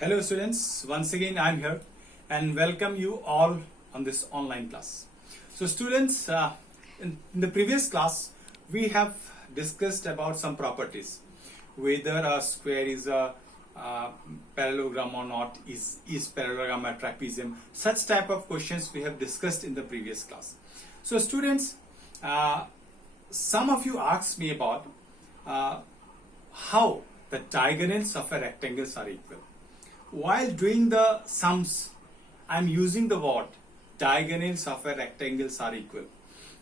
Hello students, once again I am here and welcome you all on this online class. So students, in the previous class we have discussed about some properties, whether a square is a parallelogram or not, is parallelogram a trapezium, such type of questions we have discussed in the previous class. So students, some of you asked me about how the diagonals of a rectangles are equal. While doing the sums, I am using the word diagonals of a rectangles are equal.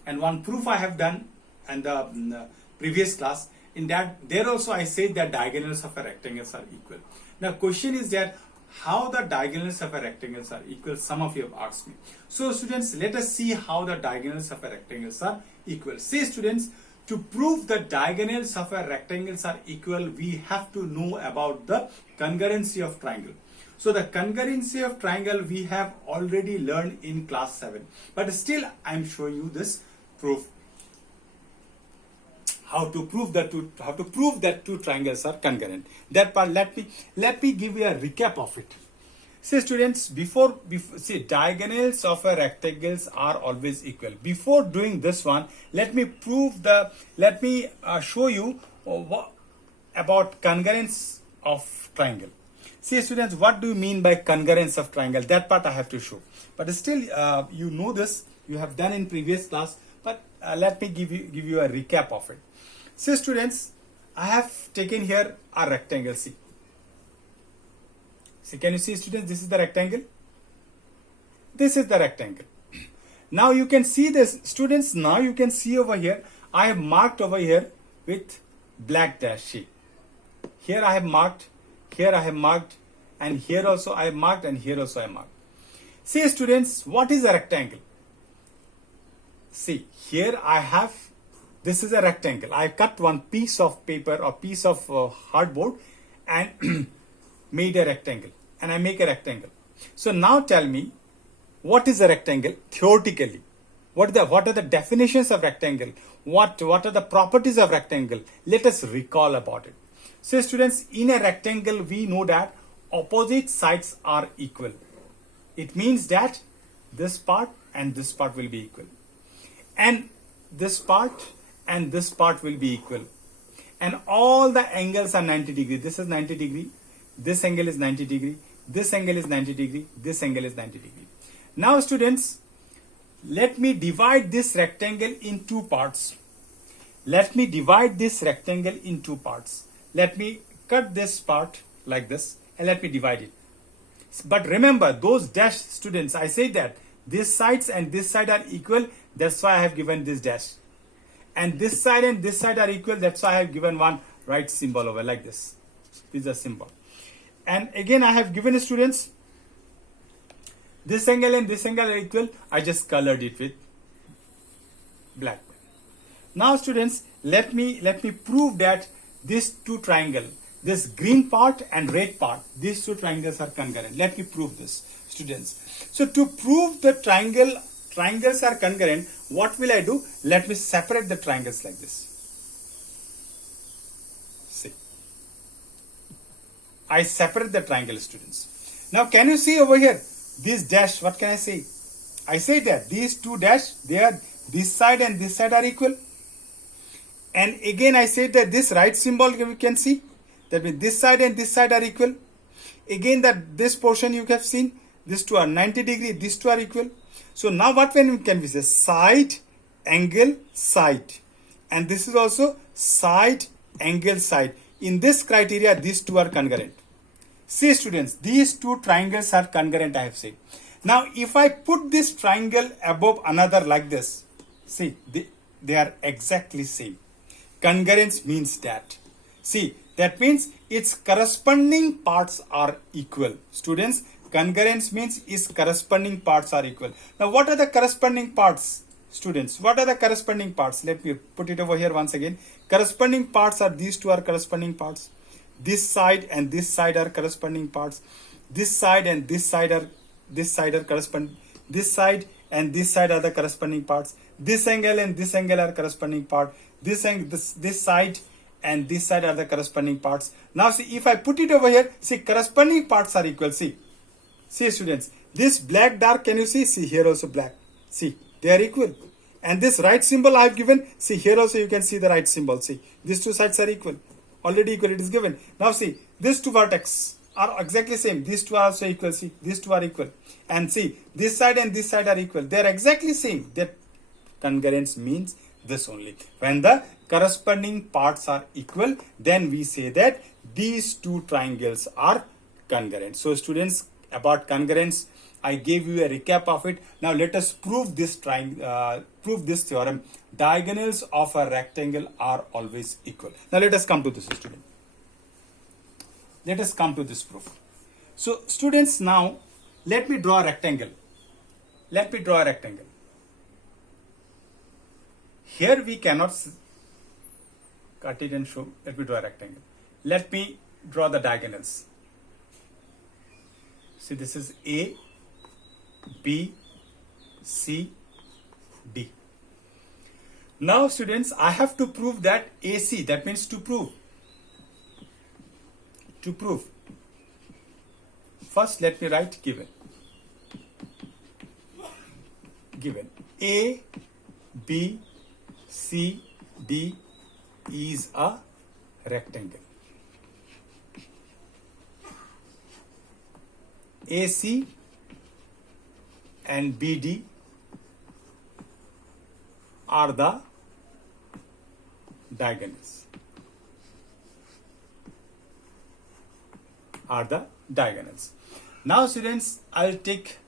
And one proof I have done in the previous class, in that there also I said that diagonals of a rectangles are equal. Now question is that how the diagonals of a rectangles are equal, some of you have asked me. So students, let us see how the diagonals of a rectangles are equal. Say students, to prove the diagonals of a rectangles are equal, we have to know about the congruency of triangle. So the congruency of triangle we have already learned in class 7. But still I am showing you this proof. How to prove that two triangles are congruent. That part let me give you a recap of it. See students, before see, diagonals of a rectangles are always equal. Before doing this one, let me show you about congruence of triangle. See students, what do you mean by congruence of triangle? That part I have to show. But still, you know this, you have done in previous class. But let me give you a recap of it. See students, I have taken here a rectangle. See, can you see students, this is the rectangle. This is the rectangle. Now you can see this students, now you can see over here, I have marked over here with black dash. See, here I have marked, here I have marked, and here also I have marked, and here also I have marked. See students, what is a rectangle? See, here I have, this is a rectangle. I cut one piece of paper or piece of hardboard and made a rectangle, and I make a rectangle. So now tell me, what is a rectangle theoretically? What are the definitions of rectangle? What are the properties of rectangle? Let us recall about it. So students, in a rectangle we know that opposite sides are equal. It means that this part and this part will be equal, and this part and this part will be equal, and all the angles are 90 degrees. This is 90 degree, this angle is 90 degree, this angle is 90 degree, this angle is 90 degree. Now students, let me divide this rectangle in two parts. Let me divide this rectangle in two parts. Let me cut this part like this and let me divide it. But remember, those dash students, I say that this sides and this side are equal, that's why I have given this dash. And this side and this side are equal, that's why I have given one right symbol over like this. This is a symbol. And again I have given students, this angle and this angle are equal, I just colored it with black. Now students, let me prove that these two triangles, this green part and red part, these two triangles are congruent. Let me prove this students. So to prove the triangles are congruent, what will I do? Let me separate the triangles like this. See, I separate the triangle students. Now can you see over here, this dash, what can I say? I say that these two dash, they are, this side and this side are equal. And again I say that this right symbol you can see, that means this side and this side are equal. Again that this portion you have seen, these two are 90 degree, these two are equal. So now what can we say? Side, angle, side. And this is also side, angle, side. In this criteria, these two are congruent. See students, these two triangles are congruent, I have said. Now if I put this triangle above another like this, see, they are exactly same. Congruence means that. See, that means its corresponding parts are equal. Students, congruence means its corresponding parts are equal. Now what are the corresponding parts? Students, what are the corresponding parts? Let me put it over here once again. Corresponding parts are, these two are corresponding parts. This side and this side are corresponding parts. This side and this side are corresponding. This side and this side are the corresponding parts. This angle and this angle are corresponding part. This side and this side are the corresponding parts. Now see, if I put it over here, see, corresponding parts are equal. See students, this black dark, can you see? See here also black. See, they are equal. And this right symbol I have given, see here also you can see the right symbol. See, these two sides are equal. Already equal, it is given. Now see, these two vertex are exactly same. These two are also equal. See, these two are equal. And see, this side and this side are equal. They are exactly same. That congruence means this only. When the corresponding parts are equal, then we say that these two triangles are congruent. So students, about congruence, I gave you a recap of it. Now let us prove this theorem. Diagonals of a rectangle are always equal. Now let us come to this, student. Let us come to this proof. So students, now let me draw a rectangle. Let me draw a rectangle. Here we cannot cut it and show. Let me draw a rectangle. Let me draw the diagonals. See, this is A, B, C, D. Now students, I have to prove that AC, that means to prove. To prove. First let me write given. Given A, B, C, D is a rectangle. AC and BD are the diagonals. Now students, I will take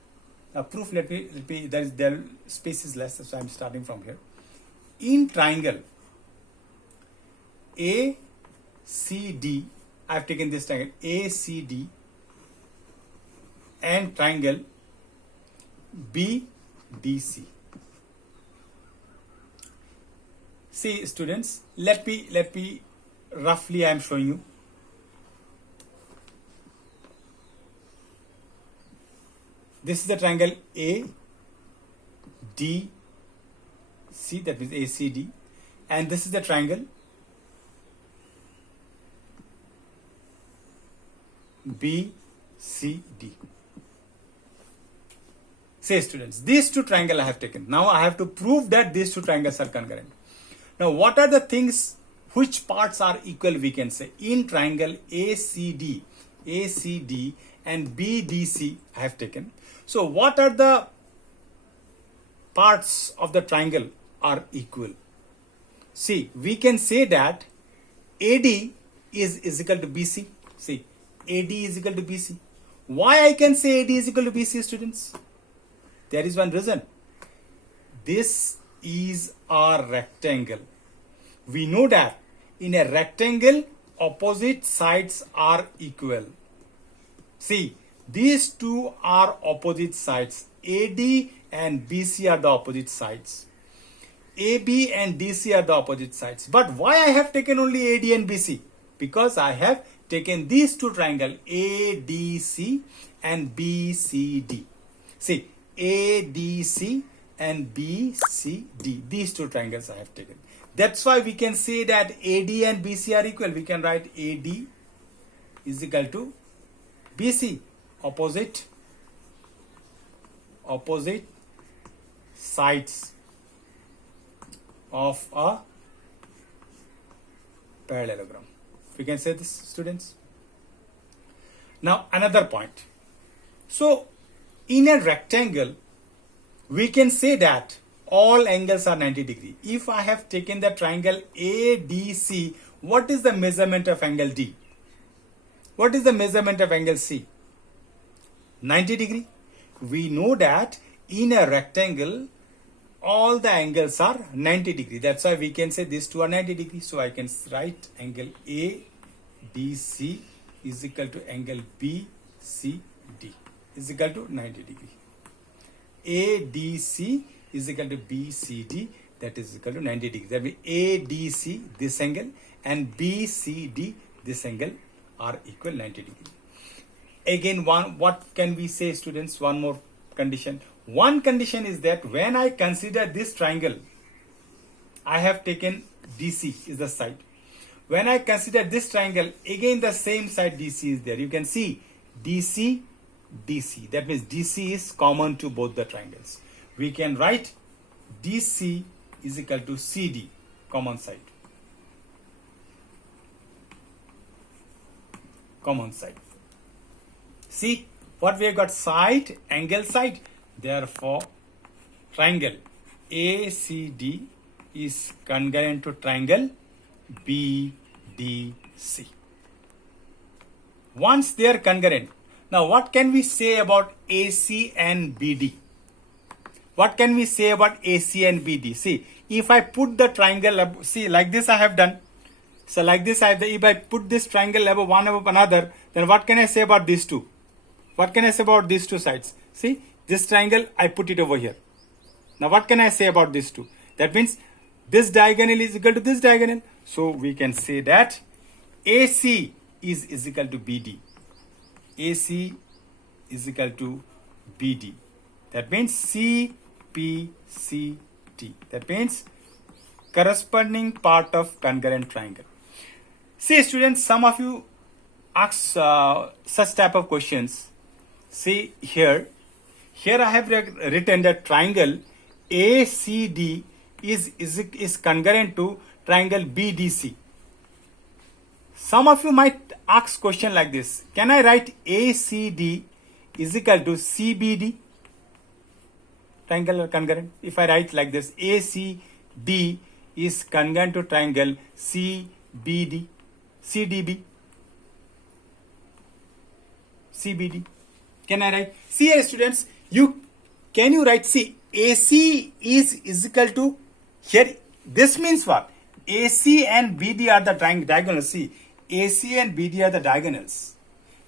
a proof. Let me there space is less, so I am starting from here. In triangle ACD, I have taken this triangle ACD and triangle BDC. See students, let me roughly I am showing you. This is the triangle ADC, that means ACD, and this is the triangle BCD. Say students, these two triangles I have taken. Now I have to prove that these two triangles are congruent. Now what are the things, which parts are equal, we can say. In triangle ACD and BDC I have taken. So what are the parts of the triangle are equal? See, we can say that AD is equal to BC. See, AD is equal to BC. Why I can say AD is equal to BC, students? There is one reason. This is a rectangle. We know that in a rectangle, opposite sides are equal. See, these two are opposite sides. AD and BC are the opposite sides. AB and DC are the opposite sides. But why I have taken only AD and BC? Because I have taken these two triangles ADC and BCD. See, ADC and BCD. These two triangles I have taken. That's why we can say that AD and BC are equal. We can write AD is equal to BC. Opposite sides of a parallelogram. We can say this, students. Now another point. So in a rectangle, we can say that all angles are 90 degrees. If I have taken the triangle ADC, what is the measurement of angle D? What is the measurement of angle C? 90 degree. We know that in a rectangle, all the angles are 90 degree. That's why we can say these two are 90 degree. So I can write angle ADC is equal to angle BCD is equal to 90 degree. ADC is equal to BCD, that is equal to 90 degree. That means ADC, this angle, and BCD, this angle, are equal 90 degree. Again, what can we say, students? One more condition. One condition is that when I consider this triangle, I have taken DC is the side. when I consider this triangle, again the same side DC is there. You can see DC, DC. That means DC is common to both the triangles. We can write DC is equal to CD, common side. Common side. See what we have got, side, angle, side. Therefore, triangle ACD is congruent to triangle BDC. Once they are congruent, now what can we say about AC and BD? What can we say about AC and BD? See, if I put the triangle, see like this I have done. So like this I have, if I put this triangle above one above another, then what can I say about these two? What can I say about these two sides? See, this triangle I put it over here. Now what can I say about these two? That means this diagonal is equal to this diagonal. So we can say that AC is equal to BD. AC is equal to BD. That means CPCT. That means corresponding part of congruent triangle. See students, some of you ask such type of questions. See here I have written that triangle ACD is congruent to triangle BDC. Some of you might ask question like this: can I write ACD is equal to CBD? Triangle congruent. If I write like this, ACD is congruent to triangle CBD, CDB, CBD. Can I write? See here students, can you write, see, AC is equal to, here this means what? AC and BD are the diagonals. See, AC and BD are the diagonals.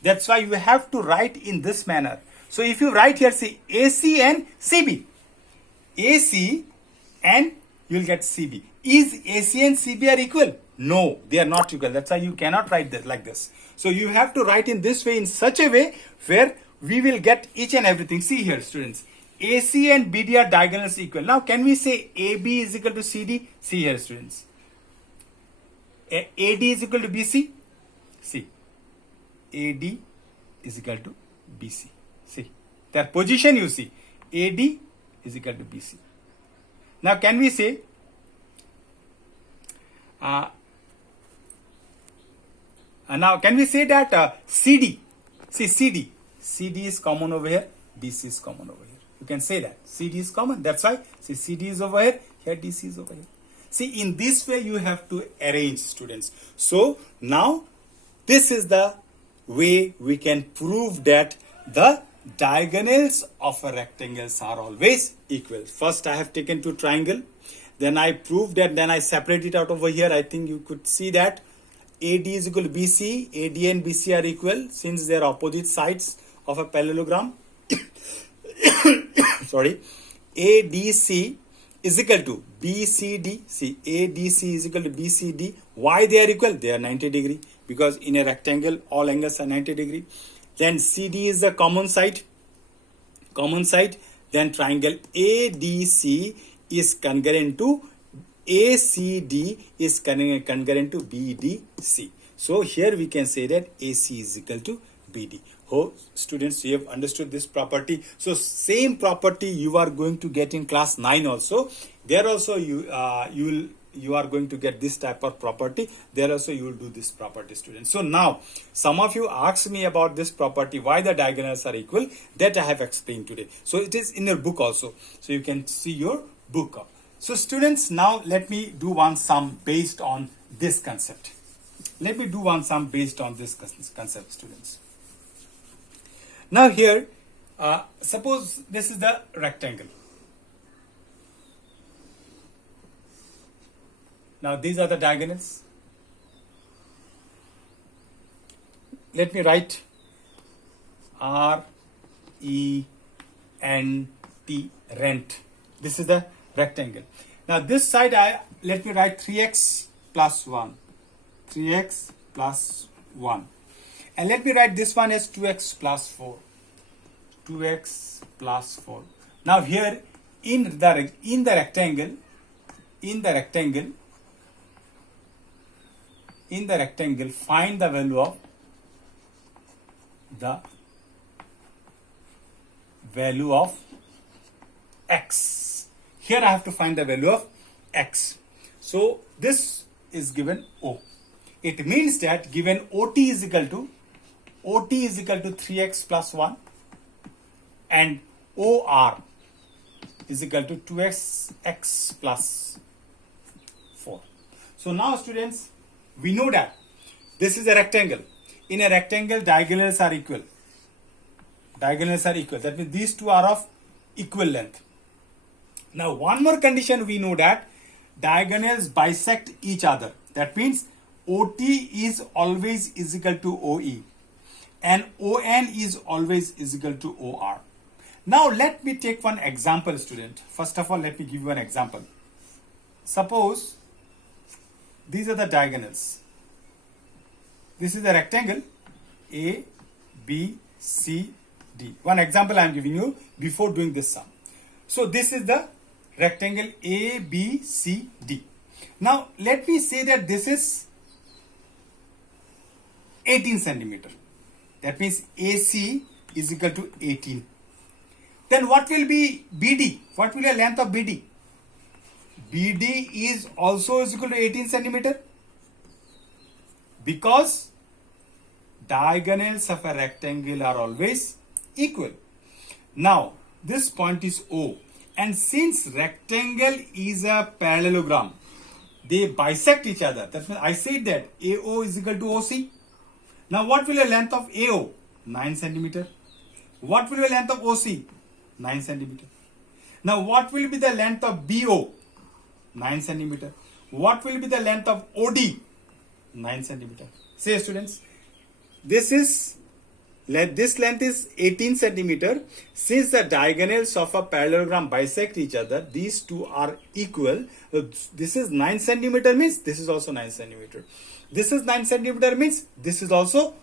That's why you have to write in this manner. So if you write here, see, AC and CB. AC and you will get CB. Is AC and CB are equal? No, they are not equal. That's why you cannot write this like this. So you have to write in this way, in such a way where we will get each and everything. See here students, AC and BD are diagonals equal. Now can we say AB is equal to CD? See here students, AD is equal to BC. See, AD is equal to BC. See, their position you see, AD is equal to BC. Now can we say now can we say that CD, see CD is common over here, DC is common over here. You can say that CD is common. That's why see CD is over here, here DC is over here. See, in this way you have to arrange students. So now this is the way we can prove that the diagonals of a rectangles are always equal. First I have taken two triangle, then I proved that, then I separate it out over here. I think you could see that AD is equal to BC, AD and BC are equal since they are opposite sides of a parallelogram. Sorry, ADC is equal to BCD. See, ADC is equal to BCD. Why they are equal? They are 90 degree, because in a rectangle all angles are 90 degree. Then CD is the common side. Then triangle ADC is congruent to ACD is congruent to BDC. So here we can say that AC is equal to BD. Hope students you have understood this property. So same property you are going to get in class 9 also. There also you are going to get this type of property. There also you will do this property, students. So now some of you asked me about this property, why the diagonals are equal. That I have explained today. So it is in your book also. So you can see your book. So students, now let me do one sum based on this concept. Let me do one sum based on this concept, students. Now here, suppose this is the rectangle. Now these are the diagonals. Let me write RENT, rent. This is the rectangle. Now this side let me write 3x plus 1. 3x plus 1. And let me write this one as 2x plus 4. 2x plus 4. Now here in the rectangle, in the rectangle, find the value of x. Here I have to find the value of x. So this is given O. It means that given OT is equal to 3x plus 1 and OR is equal to 2x plus 4. So now students, we know that this is a rectangle. In a rectangle, diagonals are equal. Diagonals are equal. That means these two are of equal length. Now one more condition, we know that diagonals bisect each other. That means OT is always is equal to OE and ON is always is equal to OR. Now let me take one example, student. First of all, let me give you an example. Suppose these are the diagonals. This is a rectangle A, B, C, D. One example I am giving you before doing this sum. So this is the rectangle A, B, C, D. Now let me say that this is 18 centimeter. That means AC is equal to 18. Then what will be BD? What will be the length of BD? BD is also is equal to 18 centimeter because diagonals of a rectangle are always equal. Now this point is O, and since rectangle is a parallelogram, they bisect each other. That means I said that AO is equal to OC. Now what will be the length of AO? 9 centimeter. What will be the length of OC? 9 centimeter. Now what will be the length of BO? 9 centimeter. What will be the length of OD? 9 centimeter. Say students, this length is 18 centimeter. Since the diagonals of a parallelogram bisect each other, these two are equal. This is 9 centimeter means this is also 9 centimeter. This is 9 centimeter means this is also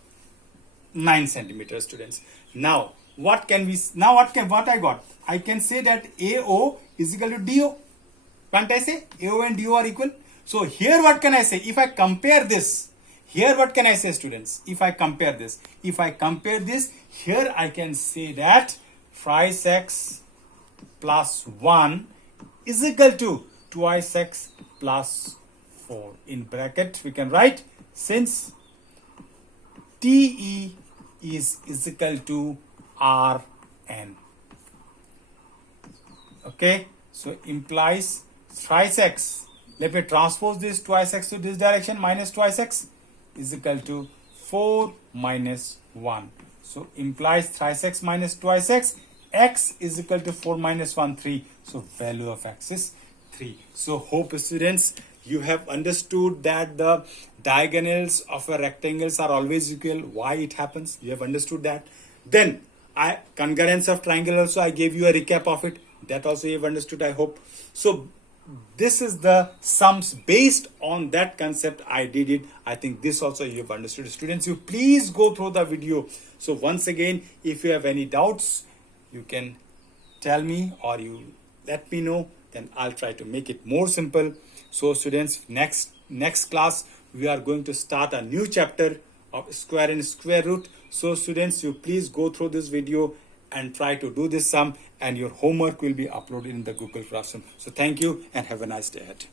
9 centimeter, students. Now what I got? I can say that AO is equal to DO. Can't I say AO and DO are equal? So here what can I say? If I compare this, here what can I say, students? If I compare this, here I can say that thrice x plus 1 is equal to twice x plus 4. In bracket we can write, since TE is equal to RN. Okay, so implies thrice x. Let me transpose this twice x to this direction, minus twice x is equal to 4 minus 1. So implies thrice x minus twice x is equal to 4 minus 1, 3. So value of x is 3. So hope students you have understood that the diagonals of a rectangles are always equal. Why it happens? You have understood that. Then concurrence of triangle also I gave you a recap of it. That also you have understood, I hope. So this is the sums based on that concept I did it. I think this also you have understood. Students, you please go through the video. So once again, if you have any doubts, you can tell me or you let me know, then I'll try to make it more simple. So students, next class we are going to start a new chapter of square and square root. So students, you please go through this video and try to do this sum, and your homework will be uploaded in the Google Classroom. So thank you and have a nice day ahead.